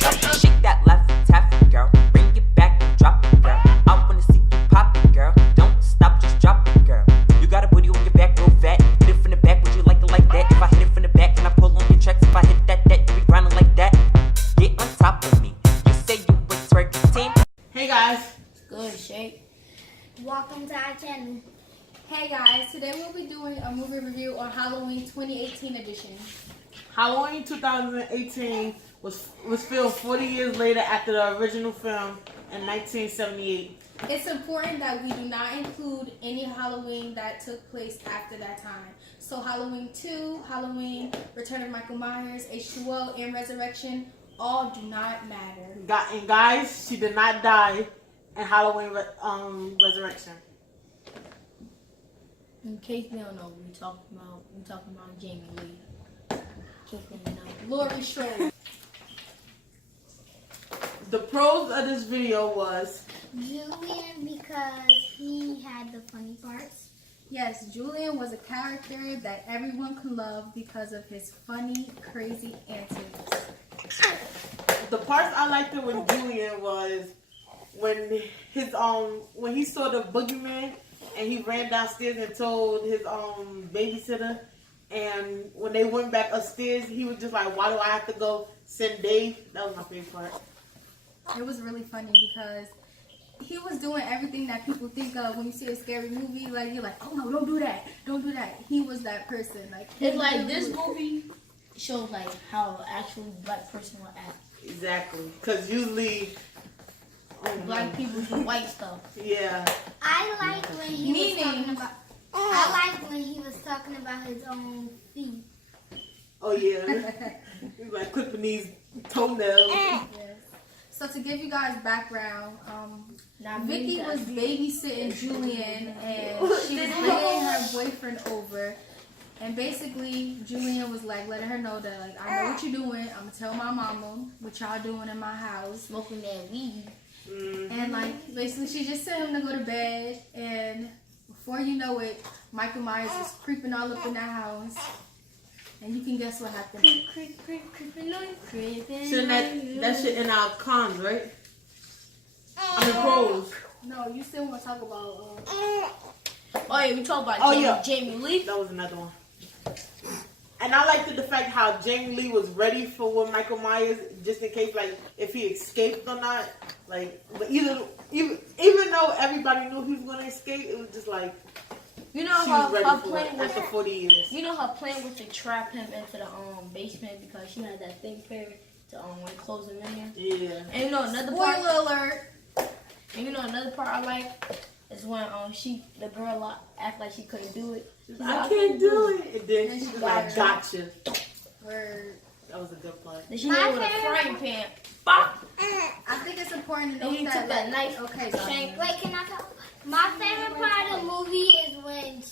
girl. Shake that left tap it, girl. Bring it back and drop it, girl. I wanna see you pop it, girl. Don't stop, just drop it, girl. You got a booty on your back, real fat. Hit it from the back, would you like it like that? If I hit it from the back, can I pull on your tracks? If I hit that, you be grinding like that. Get on top of me. You say you a twerking team. Hey guys. Good shake. Welcome to our channel. Hey guys, today we'll be doing a movie review on Halloween 2018 edition. Halloween 2018 was filmed 40 years later after the original film in 1978. It's important that we do not include any Halloween that took place after that time. So Halloween 2, Halloween, Return of Michael Myers, H2O, and Resurrection all do not matter. And guys, she did not die in Halloween Resurrection. In case you don't know, we talking about Jamie Lee. In case you don't know. Laurie Strode. The pros of this video was Julian, because he had the funny parts. Yes, Julian was a character that everyone could love because of his funny, crazy antics. the parts I liked it with Julian was when he saw the boogeyman and he ran downstairs and told his babysitter, and when they went back upstairs he was just like, why do I have to go send Dave? That was my favorite part. It was really funny because he was doing everything that people think of when you see a scary movie. Like, you're like, oh no, don't do that, don't do that. He was that person. Like, It's like this movie shows like how an actual black person will act. Exactly, because usually Black people do white stuff. Yeah. I like when he was talking about. I like when he was talking about his own feet. Oh yeah. He was like clipping these toenails. Yes. So to give you guys background, Vicky was babysitting Julian, and she was bringing her boyfriend over. And basically, Julian was like letting her know that, like, I know what you're doing. I'm gonna tell my mama what y'all doing in my house. Smoking that weed. Mm-hmm. And like basically, she just sent him to go to bed. And before you know it, Michael Myers was creeping all up in that house. And you can guess what happened. Shouldn't that shit in our cons, right? I mean pros. No, you still want to talk about? Oh yeah, we talk about Jamie Lee. That was another one. And I liked the fact how Jamie Lee was ready for what Michael Myers, just in case, like, if he escaped or not. Like, but even though everybody knew he was gonna escape, it was just like, you know she her was ready for playing it with after 40 years. You know her plan was to trap him into the basement because she had that thing prepared to like close him in there. Yeah. And you know another Spoiler part. alert. And you know another part I like is when the girl act like she couldn't do it. I can't do it. And then she she was got like, her. gotcha. Word. That was a good part. Then she hit it with a frying pan. Bop! I think it's important to And note he that, took that knife. Okay, Shank. Wait, can I talk? My favorite part of the movie is when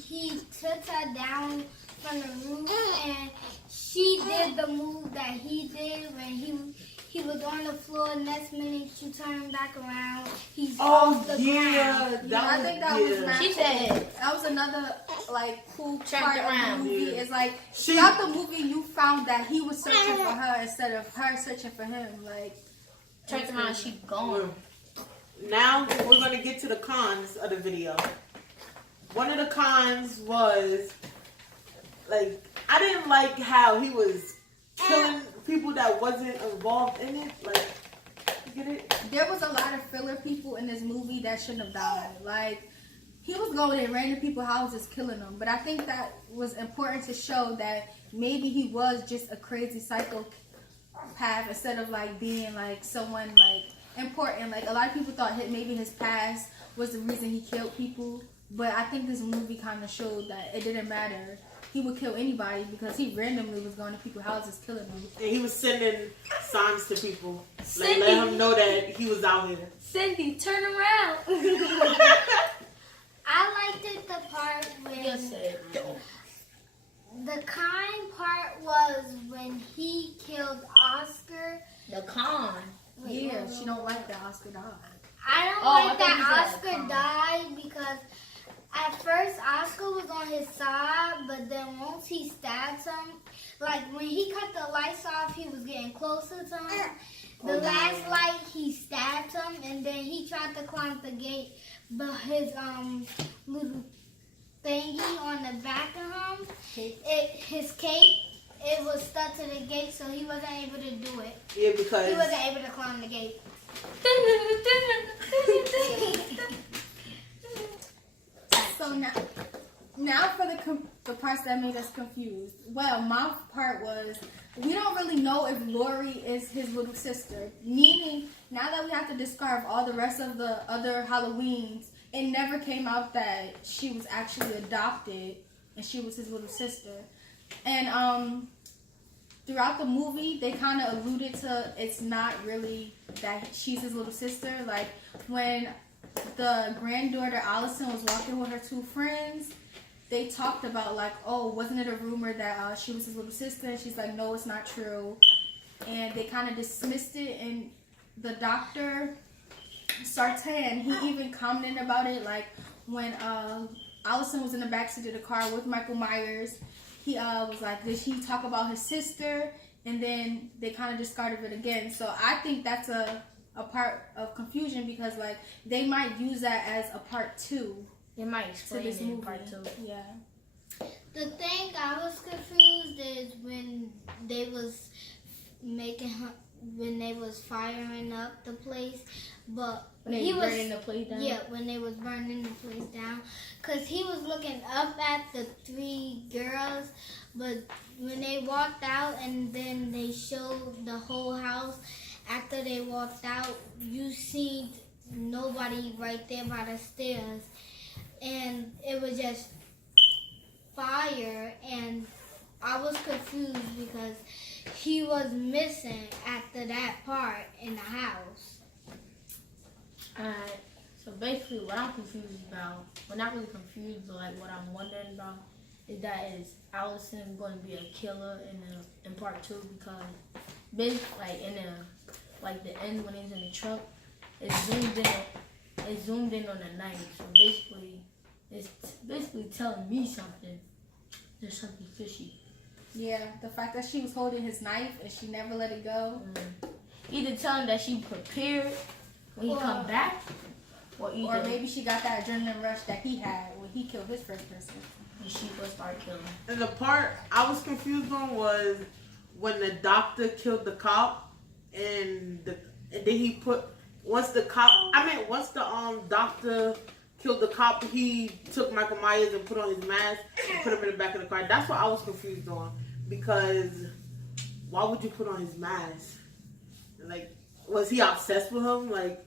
he took her down from the roof and she did the move that he did when he was on the floor. Next minute, she turned him back around. He's off the ground. I think that was She magic. said, That was another like cool Turned part around. of the movie. Yeah. It's like throughout the movie, you found that he was searching for her instead of her searching for him. Like, turns around, she gone. Now we're gonna get to the cons of the video. One of the cons was, like, I didn't like how he was killing people that wasn't involved in it. Like, you get it? there was a lot of filler people in this movie that shouldn't have died. Like, he was going in random people's houses killing them. But I think that was important to show that maybe he was just a crazy psychopath instead of like being like someone like important. Like, a lot of people thought maybe his past was the reason he killed people. But I think this movie kind of showed that it didn't matter. He would kill anybody because he randomly was going to people's houses killing them. And he was sending signs to people, like Cindy. let him know that he was out here. Cindy, turn around. I liked it the part when Just said, the kind part was when he killed Oscar. the con. Yeah, she don't like that Oscar died. I don't Oh, I like thought you that said Oscar con. died because At first, Oscar was on his side, but then once he stabbed him, like when he cut the lights off, he was getting closer to him. The last light, he stabbed him, and then he tried to climb the gate, but his little thingy on the back of him, his cape, it was stuck to the gate, so he wasn't able to do it. Yeah, because He wasn't able to climb the gate. So now for the parts that made us confused. Well, my part was we don't really know if Lori is his little sister. Meaning, now that we have to discard all the rest of the other Halloweens, it never came out that she was actually adopted and she was his little sister. And throughout the movie, they kind of alluded to it's not really that she's his little sister. Like when the granddaughter Allison was walking with her two friends, they talked about like, oh, wasn't it a rumor that she was his little sister? And she's like, no, it's not true. And they kind of dismissed it. And the doctor Sartain, he even commented about it, like when Allison was in the backseat of the car with Michael Myers, he was like, did he talk about his sister? And then they kind of discarded it again. So I think that's a part of confusion because like they might use that as a part 2. They might explain it in part 2. Yeah. The thing I was confused is when they was when they was firing up the place, but When they he was was burning the place down? Yeah, when they was burning the place down, cause he was looking up at the 3 girls, but when they walked out and then they showed the whole house. After they walked out, you see nobody right there by the stairs, and it was just fire, and I was confused because he was missing after that part in the house. Alright, so basically what I'm confused about, well not really confused, but like what I'm wondering about is that is Allison going to be a killer in part 2 because basically like in the end when he's in the truck, it's zoomed in on the knife. So basically it's basically telling me something. There's something fishy. Yeah, the fact that she was holding his knife and she never let it go. Either telling that she prepared when he come back, or maybe she got that adrenaline rush that he had when he killed his first person. and she will start killing. And the part I was confused on was when the doctor killed the cop, and then he put once the doctor killed the cop, he took Michael Myers and put on his mask and put him in the back of the car. That's what I was confused on, because why would you put on his mask? Like, was he obsessed with him? Like,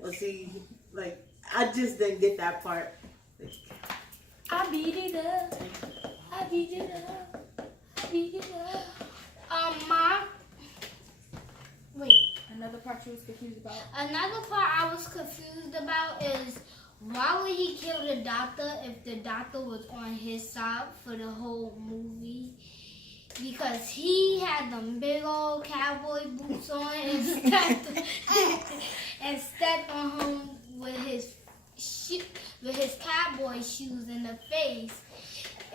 was he like? I just didn't get that part. Like, I beat it up. I beat it up. I beat it up. Another part you was confused about? Another part I was confused about is why would he kill the doctor if the doctor was on his side for the whole movie? Because he had them big old cowboy boots on and stepped on him with his cowboy shoes in the face.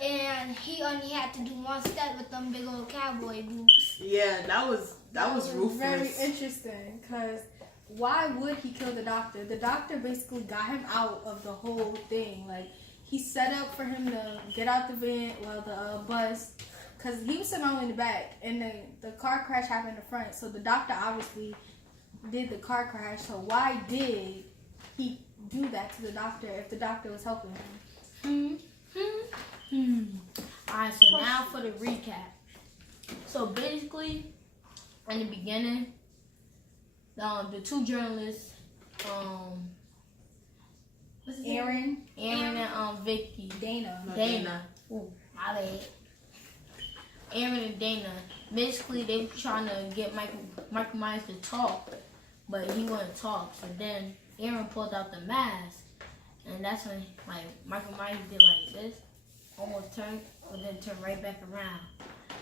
And he only had to do one step with them big old cowboy boots. yeah, that was ruthless. Very interesting, because why would he kill the doctor? The doctor basically got him out of the whole thing. Like, he set up for him to get out the bus, because he was sitting all in the back, and the car crash happened in the front. So the doctor obviously did the car crash. So why did he do that to the doctor if the doctor was helping him? Alright, so now for the recap. So basically, in the beginning, the two journalists, what's his name? Aaron and Vicky. Dana. Ooh, my bad. Aaron and Dana. Basically, they were trying to get Michael Myers to talk, but he wouldn't talk. So then Aaron pulled out the mask, and that's when Michael Myers did like this, almost turned, but then turned right back around.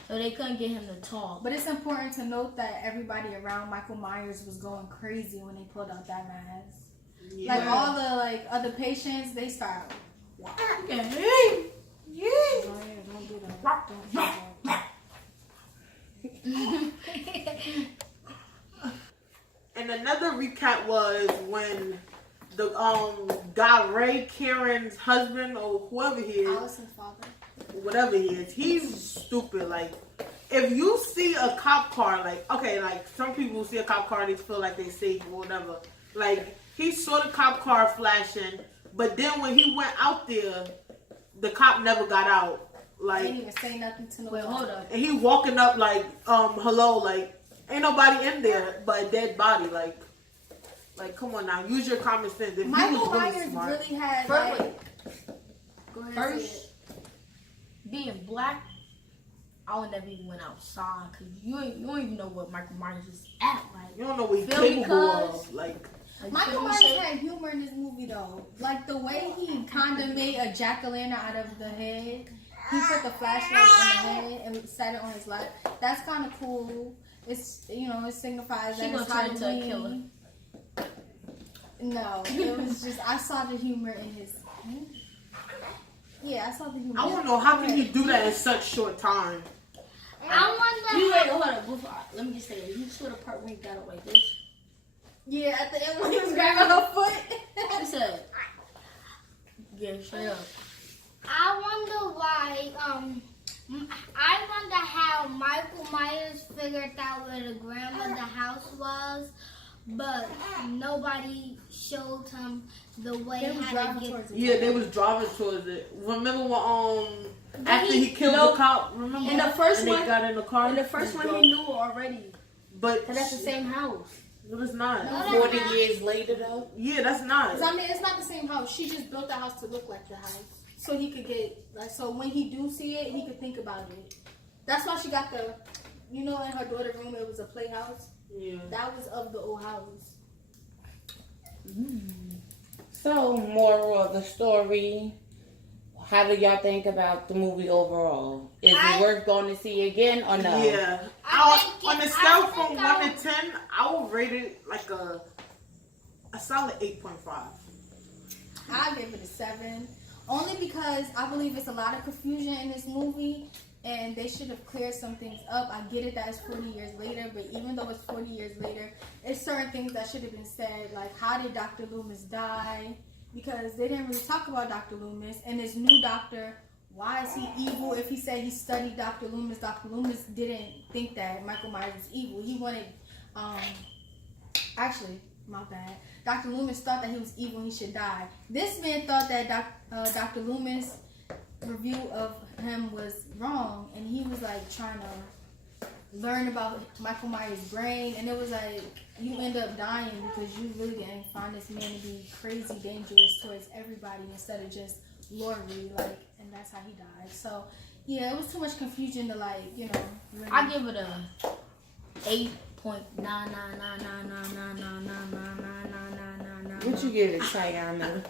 So they couldn't get him to talk. But it's important to note that everybody around Michael Myers was going crazy when they pulled out that mask. Yeah. Like, all the other patients, they started Hey. Yeah. Oh, yeah, don't do that. Don't do that. And another recap was when the guy Ray Karen's husband or whoever he is, Allison's father. whatever he is, he's stupid. Like, if you see a cop car, like, okay, like some people see a cop car, they feel like they safe or whatever. Like, he saw the cop car flashing, but then when he went out there, the cop never got out. I Like, didn't even say nothing to nobody. Wait, hold up. and he walking up like, hello, like, ain't nobody in there but a dead body. Like, come on now, use your common sense. If he Michael was really Myers smart, really had First- like. Go ahead. say First, being black, I would never even went outside because you don't even know what Michael Myers is at. Like, you don't know what he's Feel me, capable cuz? of. Like, it. Michael Myers had humor in this movie though. Like the way he kind of made a jack-o'-lantern out of the head. He put the flashlight in the head and sat it on his lap. That's kind of cool. It's it signifies She that gonna it's turn into a Halloween. No, it was just I saw the humor in his. Yeah, I saw the humor. I don't know how can you do that in such short time. I You wonder. wait, hold up. Before, let me just say this. You saw the part when he got up like this? Yeah, at the end when he was grabbing her foot. He said, yeah, straight up. I wonder why. I wonder how Michael Myers figured out where the grandmother house was, but nobody showed him the way They was how to driving get. towards it. Yeah, they was driving towards it. Remember when after he- he killed no. the cop? Remember? In the first and one- they got in the car. In the first one, he knew already. But Because that's the same house. No, it's not. No, 40 years later, though. Yeah, that's not. 'Cause, I mean, it's not the same house. She just built the house to look like the house, so he could get like. So when he do see it, he could think about it. That's why she got the, in her daughter's room it was a playhouse. Yeah. That was of the old house. So, moral of the story. How do y'all think about the movie overall? Is I- it worth going to see again or no? Yeah. On the scale from 1 to 10, I would rate it like a solid 8.5. I give it a 7, only because I believe it's a lot of confusion in this movie, and they should have cleared some things up. I get it that it's 40 years later, but even though it's 40 years later, it's certain things that should have been said, like how did Dr. Loomis die? Because they didn't really talk about Dr. Loomis, and this new doctor, why is he evil? If he said he studied Dr. Loomis didn't think that Michael Myers was evil. He wanted, actually, my bad. Dr. Loomis thought that he was evil and he should die. This man thought that Dr. Loomis' review of him was wrong, and he was like trying to learn about Michael Myers' brain, and it was like you end up dying because you really didn't find this man to be crazy dangerous towards everybody instead of just Laurie, and that's how he died. So yeah, it was too much confusion to really I give it a 8.9999999999999. What you give it, Tiana?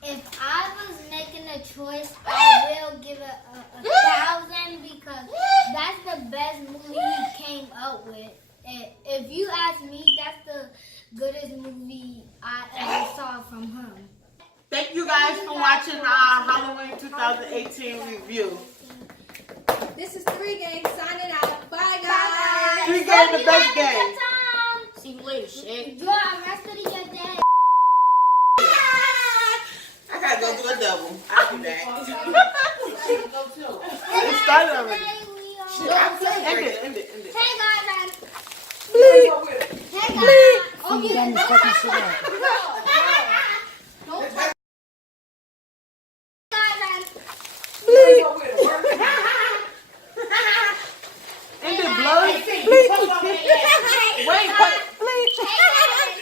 If I was making a choice, I will give it a 1,000 because that's the best movie he came up with. If you ask me, that's the goodest movie I ever saw from him. Thank you guys for watching our Halloween 2018 review. This is 3 Gang signing out. Bye guys. 3 Gang, the best game. See you later, shit. You are arrested in your dad. I gotta go do a double. I'll be back. It started already. Hey, End it. guys. Bleep. Hey, guys. Oh, you Don't End it, blood. Wait, bleep. Hey, guys.